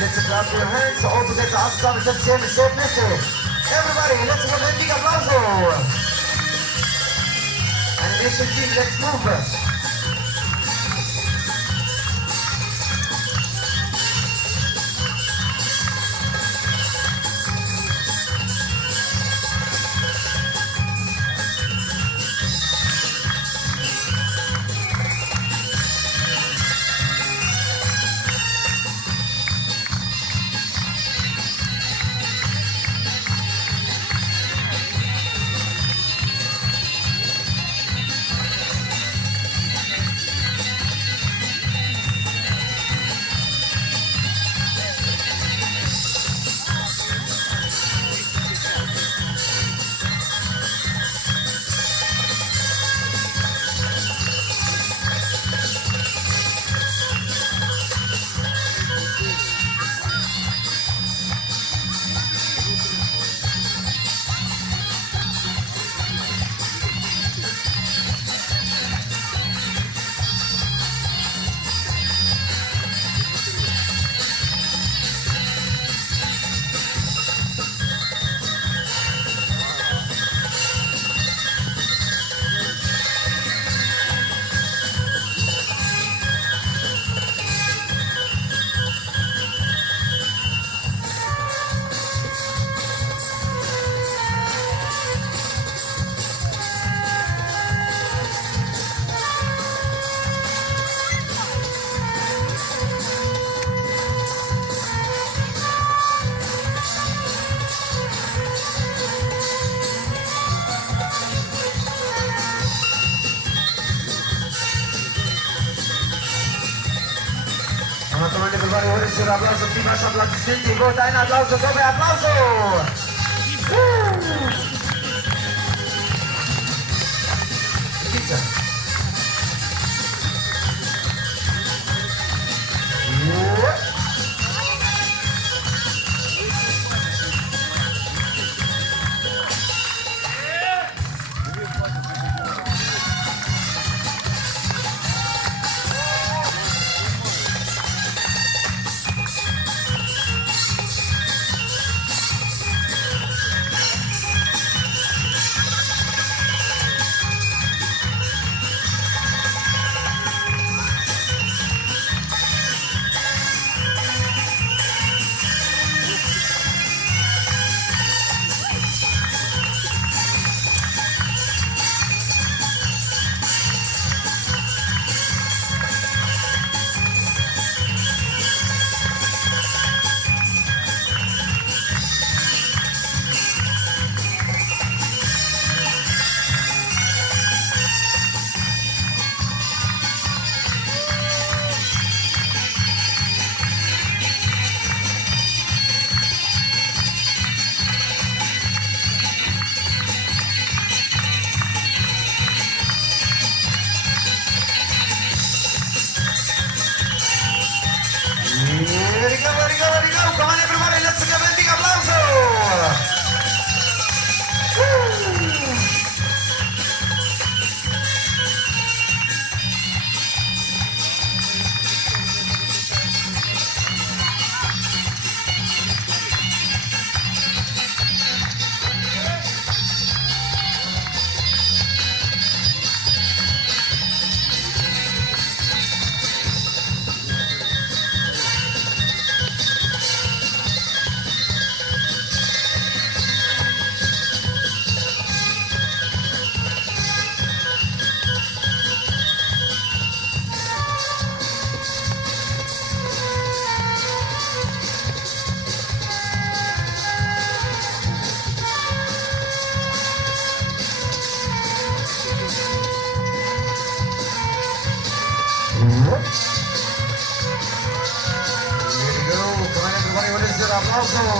let's clap your hands. All together, awesome, let's share the same message. Everybody, let's give a big applause. Animation team, let's move. Teman-teman everybody, what is your applause? Timas applause distinti, vota in applauso, dove applauso? Pizza. Let it go. Come on, everybody, let's give a big applause. Applauso.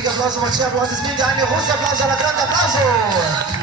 big applause for Marcia Blondes. Meantime, un großer Applaus, un grande applauso.